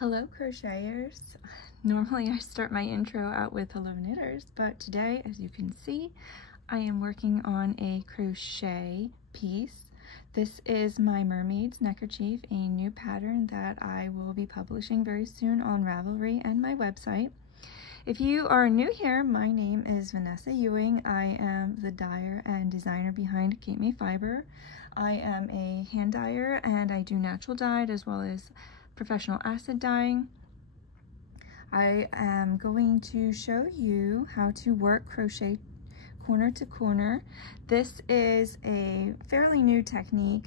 Hello crocheters. Normally I start my intro out with hello knitters, but today, as you can see, I am working on a crochet piece. This is my Mermaid's Neckerchief, a new pattern that I will be publishing very soon on Ravelry and my website. If you are new here, my name is Vanessa Ewing. I am the dyer and designer behind Cape May Fiber. I am a hand dyer and I do natural dyed as well as professional acid dyeing. I am going to show you how to work crochet corner to corner. This is a fairly new technique.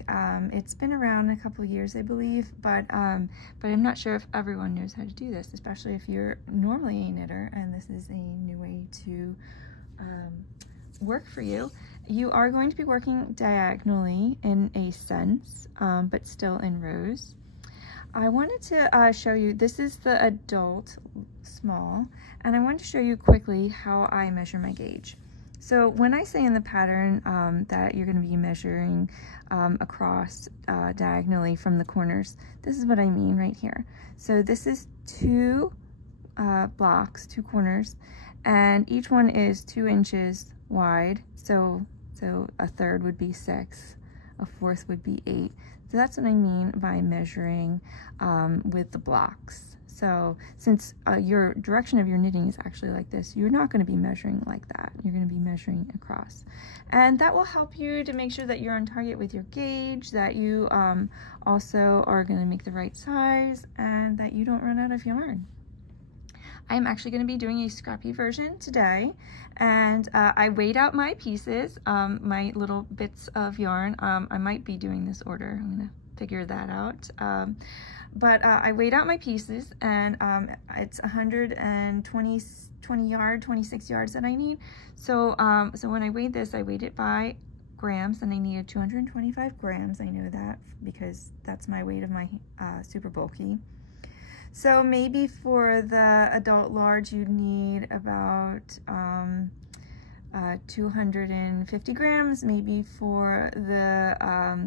It's been around a couple of years, I believe, but I'm not sure if everyone knows how to do this, especially if you're normally a knitter and this is a new way to work for you. You are going to be working diagonally in a sense, but still in rows. I wanted to show you, this is the adult small, and I wanted to show you quickly how I measure my gauge. So when I say in the pattern that you're going to be measuring across diagonally from the corners, this is what I mean right here. So this is two blocks, two corners, and each one is 2 inches wide. So a third would be 6, a fourth would be 8. So that's what I mean by measuring with the blocks. So since your direction of your knitting is actually like this, you're not going to be measuring like that. You're going to be measuring across. And that will help you to make sure that you're on target with your gauge, that you also are going to make the right size, and that you don't run out of yarn. I'm actually going to be doing a scrappy version today, and I weighed out my pieces, my little bits of yarn. I might be doing this order. I'm going to figure that out. But I weighed out my pieces, and it's 26 yards that I need. So when I weighed this, I weighed it by grams, and I needed 225 grams. I know that because that's my weight of my super bulky. So maybe for the adult large, you'd need about 250 grams. Maybe for the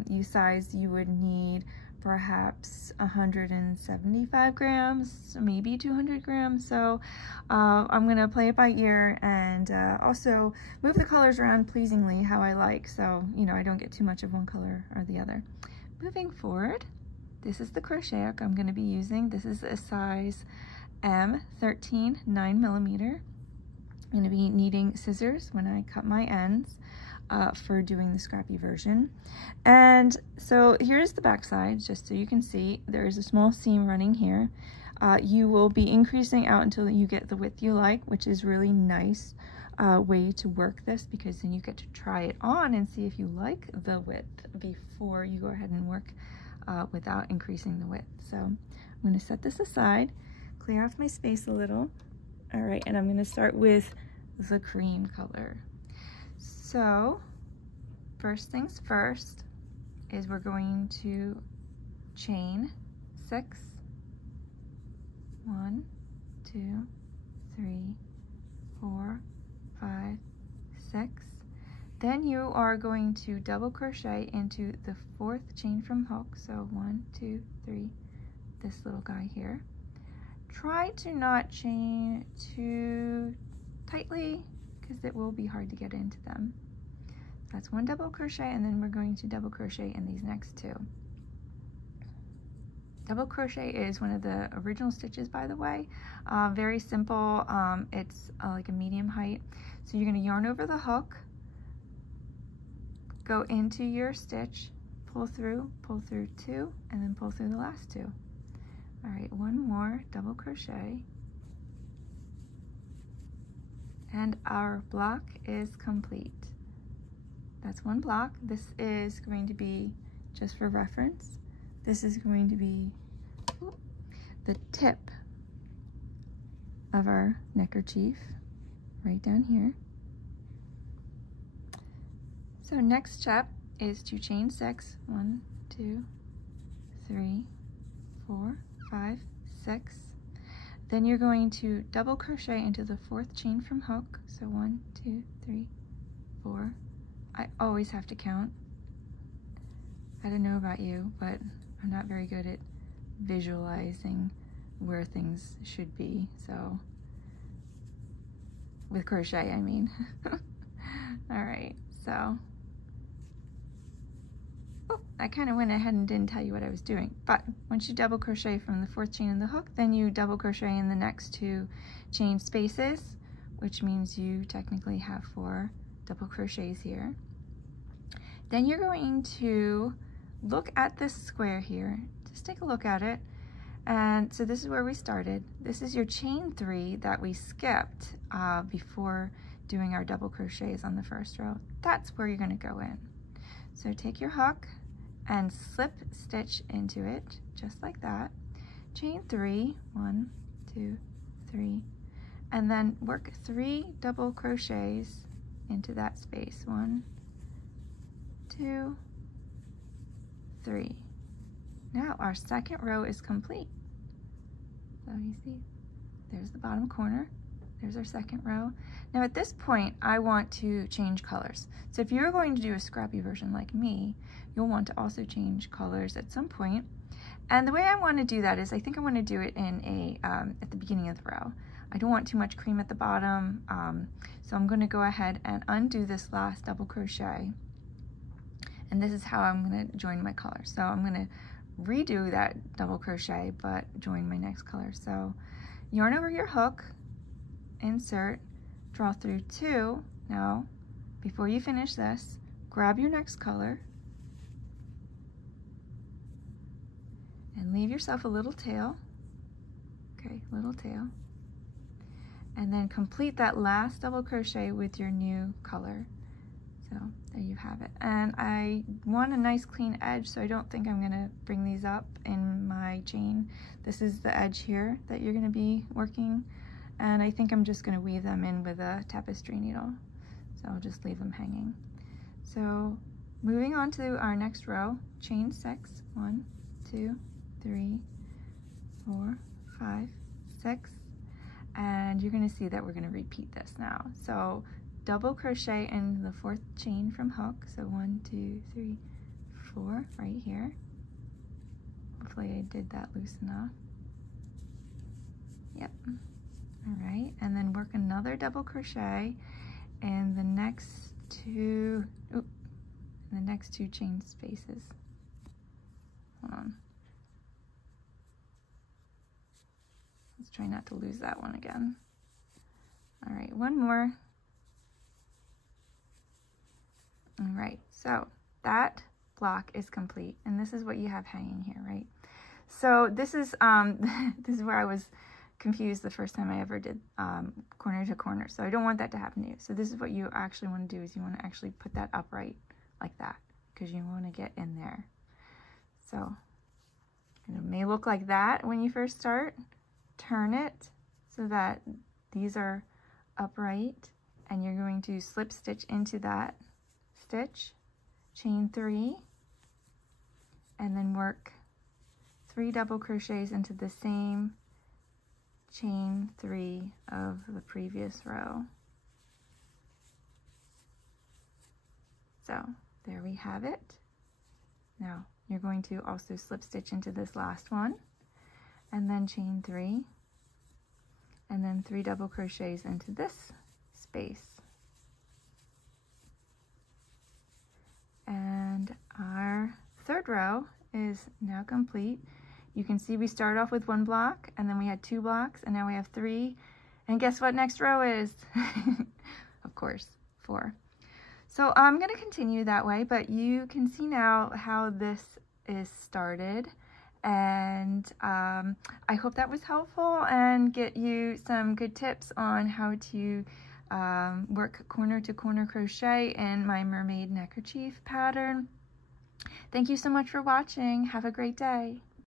U size, you would need perhaps 175 grams, maybe 200 grams. So I'm gonna play it by ear and also move the colors around pleasingly how I like, so you know I don't get too much of one color or the other. Moving forward, this is the crochet hook I'm going to be using. This is a size M, 13, 9mm. I'm going to be needing scissors when I cut my ends for doing the scrappy version. And so here's the back side, just so you can see. There is a small seam running here. You will be increasing out until you get the width you like, which is really nice way to work this, because then you get to try it on and see if you like the width before you go ahead and work without increasing the width. So I'm going to set this aside, clear off my space a little. All right, and I'm going to start with the cream color. So first things first is we're going to chain 6. 1, 2, 3, 4, 5, 6. Then you are going to double crochet into the 4th chain from hook. So 1, 2, 3, this little guy here. Try to not chain too tightly because it will be hard to get into them. That's 1 double crochet, and then we're going to double crochet in these next 2. Double crochet is one of the original stitches, by the way. Very simple. It's like a medium height. So you're going to yarn over the hook, go into your stitch, pull through 2, and then pull through the last 2. All right, 1 more double crochet, and our block is complete. That's 1 block. This is going to be, just for reference, this is going to be the tip of our neckerchief right down here. So next step is to chain 6. 1, 2, 3, 4, 5, 6. Then you're going to double crochet into the 4th chain from hook. So 1, 2, 3, 4. I always have to count. I don't know about you, but I'm not very good at visualizing where things should be. So with crochet, I mean. All right, so I kind of went ahead and didn't tell you what I was doing, but once you double crochet from the 4th chain in the hook, then you double crochet in the next 2 chain spaces, which means you technically have 4 double crochets here. Then you're going to look at this square here. Just take a look at it. And so this is where we started. This is your chain 3 that we skipped before doing our double crochets on the 1st row. That's where you're going to go in. So take your hook and slip stitch into it, just like that. Chain 3, 1, 2, 3, and then work 3 double crochets into that space. 1, 2, 3. Now our 2nd row is complete. So you see, there's the bottom corner. There's our 2nd row. Now at this point, I want to change colors. So if you're going to do a scrappy version like me, you'll want to also change colors at some point. And the way I want to do that is I think I want to do it in a at the beginning of the row. I don't want too much cream at the bottom, so I'm going to go ahead and undo this last double crochet. And this is how I'm going to join my color. So I'm going to redo that double crochet, but join my next color. So yarn over your hook, insert, draw through 2. Now, before you finish this, grab your next color and leave yourself a little tail. Okay, little tail. And then complete that last double crochet with your new color. So there you have it. And I want a nice clean edge, so I don't think I'm going to bring these up in my chain. This is the edge here that you're going to be working, and I think I'm just going to weave them in with a tapestry needle. So I'll just leave them hanging. So moving on to our next row, chain 6, 1, 2, 3, 4, 5, 6, and you're going to see that we're going to repeat this now. So double crochet in the 4th chain from hook. So 1, 2, 3, 4 right here. Hopefully I did that loose enough. Yep. All right, and then work another double crochet in the next 2 chain spaces. Hold on. Let's try not to lose that one again. All right, one more. All right, so that block is complete, and this is what you have hanging here, right? So this is this is where I was confused the first time I ever did corner to corner. So I don't want that to happen to you. So this is what you actually want to do, is you want to actually put that upright like that, because you want to get in there. So it may look like that when you first start. Turn it so that these are upright, and you're going to slip stitch into that stitch, chain 3, and then work 3 double crochets into the same chain 3 of the previous row. So there we have it. Now you're going to also slip stitch into this last one, and then chain 3, and then 3 double crochets into this space. And our 3rd row is now complete. You can see we started off with 1 block, and then we had 2 blocks, and now we have 3. And guess what next row is? Of course, 4. So I'm going to continue that way, but you can see now how this is started. And I hope that was helpful and get you some good tips on how to work corner to corner crochet in my Mermaid neckerchief pattern. Thank you so much for watching. Have a great day.